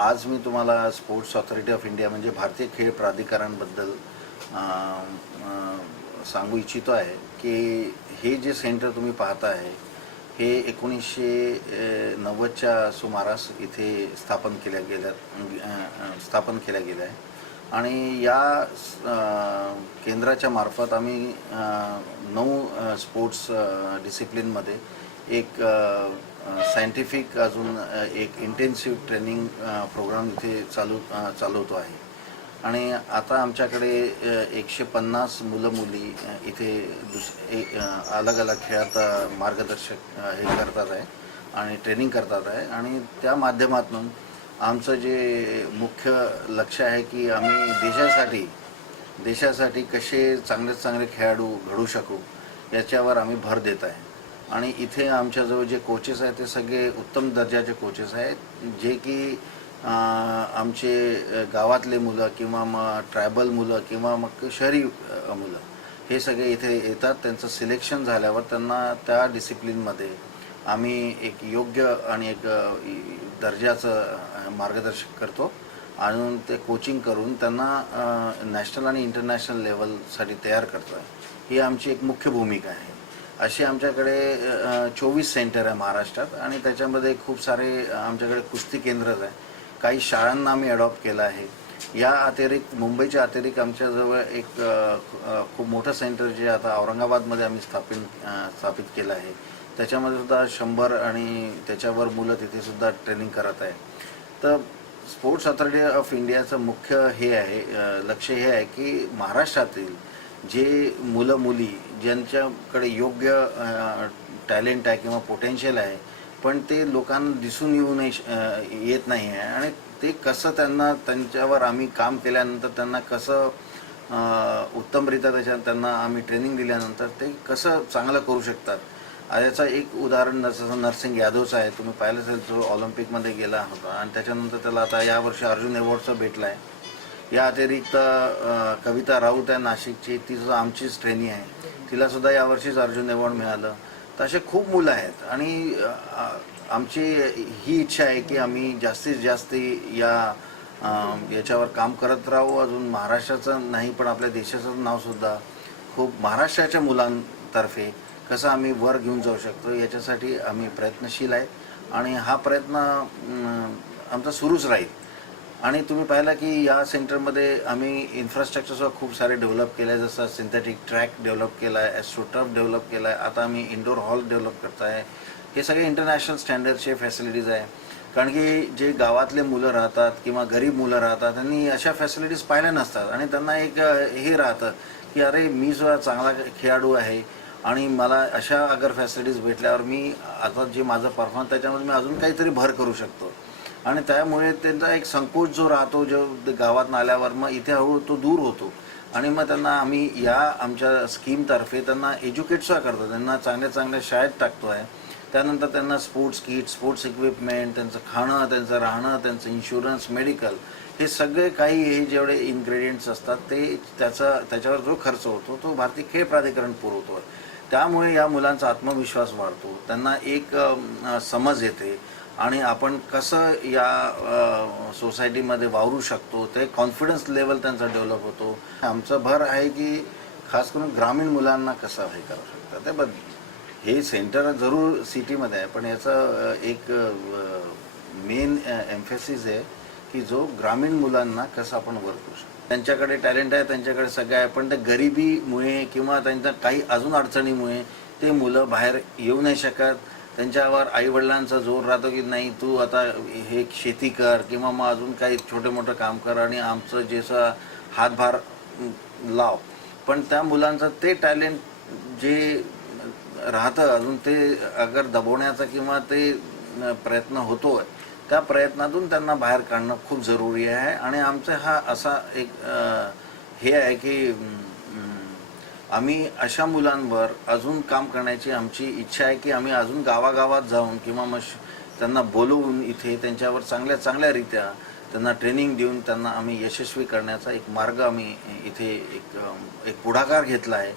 आज मी तुम्हाला sports authority of India म्हणजे भारतीय खेळ प्राधिकरणबद्दल सांगू इच्छितो आहे की हे जे सेंटर तुम्ही पाहता आहे हे 1990च्या सुमारास इथे स्थापन केलं गेलं आहे आणि या केंद्राच्या मार्फत आम्ही 9 स्पोर्ट्स डिसिप्लिनमध्ये एक सायंटिफिक अजून एक इंटेन्सिव्ह ट्रेनिंग प्रोग्राम इथे चालवतो आहे आणि आता आमच्याकडे 150 मुलं मुली इथे अलग अलग खेळात मार्गदर्शक हे करतात आहे आणि ट्रेनिंग करतात आहे आणि त्या माध्यमातून आमचं जे मुख्य लक्ष्य आहे की आम्ही देशासाठी कसे चांगले खेळाडू घडू शकू याच्यावर आम्ही भर देत आहे आणि इथे आमच्याजवळ जे कोचेस आहेत ते सगळे उत्तम दर्जाचे कोचेस आहेत जे की आमचे गावातले मुलं किंवा मग ट्रायबल मुलं किंवा मग शहरी मुलं हे सगळे इथे येतात. त्यांचं सिलेक्शन झाल्यावर त्यांना त्या डिसिप्लिनमध्ये आम्ही एक योग्य आणि एक दर्जाचं मार्गदर्शन करतो आणि ते कोचिंग करून त्यांना नॅशनल आणि इंटरनॅशनल लेवलसाठी तयार करतो आहे. ही आमची एक मुख्य भूमिका आहे. असे आमच्याकडे 24 सेंटर आहे महाराष्ट्रात आणि त्याच्यामध्ये खूप सारे आमच्याकडे कुस्ती केंद्रच आहे. काही शाळांना आम्ही अडॉप्ट केलं आहे. या अतिरिक्त मुंबईच्या अतिरिक्त आमच्याजवळ एक खूप मोठं सेंटर जे आता औरंगाबादमध्ये आम्ही स्थापित केलं आहे. त्याच्यामध्ये सुद्धा 100 आणि त्याच्यावर मुलं तिथे सुद्धा ट्रेनिंग करत आहे. तर स्पोर्ट्स ऑथॉरिटी ऑफ इंडियाचं मुख्य हे आहे लक्ष्य हे आहे की महाराष्ट्रातील जे मुलं मुली ज्यांच्याकडे योग्य टॅलेंट आहे किंवा पोटेन्शियल आहे पण ते लोकांना दिसून येत नाही आहे आणि ते कसं त्यांच्यावर आम्ही काम केल्यानंतर त्यांना कसं उत्तमरित्या त्यांना आम्ही ट्रेनिंग दिल्यानंतर ते कसं चांगलं करू शकतात. याचं एक उदाहरण जसं नरसिंग यादवचं आहे. तुम्ही पाहिलं असेल जो ऑलिम्पिकमध्ये गेला होता आणि त्याच्यानंतर त्याला आता यावर्षी अर्जुन अवॉर्डचं भेटलं आहे. या अतिरिक्त कविता राऊत आहे नाशिकची, ती सुद्धा आमचीच ट्रेनी आहे. तिलासुद्धा यावर्षीच अर्जुन अवॉर्ड मिळालं. तर असे खूप मुलं आहेत आणि आमची ही इच्छा आहे की आम्ही जास्तीत जास्त याच्यावर काम करत राहू. अजून महाराष्ट्राचं नाही पण आपल्या देशाचं नावसुद्धा खूप महाराष्ट्राच्या मुलांतर्फे कसं आम्ही वर घेऊन जाऊ शकतो याच्यासाठी आम्ही प्रयत्नशील आहे आणि हा प्रयत्न आमचा सुरूच राहील. आणि तुम्ही पाहिला की या सेंटरमध्ये आम्ही इन्फ्रास्ट्रक्चरसुद्धा खूप सारे डेव्हलप केलं आहे. जसं सिंथेटिक ट्रॅक डेव्हलप केला आहे, ॲस्ट्रोटर्फ डेव्हलप केला आहे, आता आम्ही इंडोर हॉल डेव्हलप करत आहे. हे सगळे इंटरनॅशनल स्टँडर्डचे फॅसिलिटीज आहे. कारण की जे गावातले मुलं राहतात किंवा गरीब मुलं राहतात त्यांनी अशा फॅसिलिटीज पाहिल्या नसतात आणि त्यांना एक हे राहतं की अरे मी सुद्धा चांगला खेळाडू आहे आणि मला अशा अगर फॅसिलिटीज भेटल्यावर मी आता जे माझं परफॉर्मन्स त्याच्यामध्ये मी अजून काहीतरी भर करू शकतो आणि त्यामुळे त्यांचा एक संकोच जो राहतो जो गावात आल्यावर मग इथे हळूहळू तो दूर होतो आणि मग त्यांना आम्ही या आमच्या स्कीमतर्फे त्यांना एज्युकेटसुद्धा करतो. त्यांना चांगल्या शाळेत टाकतो आहे. त्यानंतर त्यांना स्पोर्ट्स किट, स्पोर्ट्स इक्विपमेंट, त्यांचं खाणं, त्यांचं राहणं, त्यांचं इन्शुरन्स, मेडिकल हे सगळे काही हे जेवढे इन्ग्रेडियंट्स असतात ते त्याच्यावर जो खर्च होतो तो भारतीय खेळ प्राधिकरण पुरवतो. त्यामुळे या मुलांचा आत्मविश्वास वाढतो, त्यांना एक समज येते आणि आपण कसं या सोसायटीमध्ये वावरू शकतो ते कॉन्फिडन्स लेवल त्यांचा डेव्हलप होतो. आमचं भर आहे की खास करून ग्रामीण मुलांना कसं हे करू शकतात. ते बघ हे सेंटर जरूर सिटीमध्ये आहे पण याचं एक मेन एम्फेसिस आहे की जो ग्रामीण मुलांना कसं आपण वर करू शकतो. त्यांच्याकडे टॅलेंट आहे, त्यांच्याकडे सगळं आहे पण ते गरिबीमुळे किंवा त्यांच्या काही अजून अडचणीमुळे ते मुलं बाहेर येऊ नाही शकत. त्यांच्यावर आईवडिलांचा जोर राहतो की नाही तू आता हे शेती कर किंवा मग अजून काही छोटं मोठं काम कर आणि आमचं जसं हातभार लाव. पण त्या मुलांचं ते टॅलेंट जे राहतं अजून ते अगर दबवण्याचा किंवा ते प्रयत्न होतो आहे त्या प्रयत्नातून त्यांना बाहेर काढणं खूप जरुरी आहे. आणि आमचा हा असा एक हे आहे की आम्ही अशा मुलांवर अजून काम करण्याची आमची इच्छा आहे की आम्ही अजून गावागावात जाऊन किंवा मग त्यांना बोलवून इथे त्यांच्यावर चांगल्यारीत्या त्यांना ट्रेनिंग देऊन त्यांना आम्ही यशस्वी करण्याचा एक मार्ग आम्ही इथे एक पुढाकार घेतला आहे.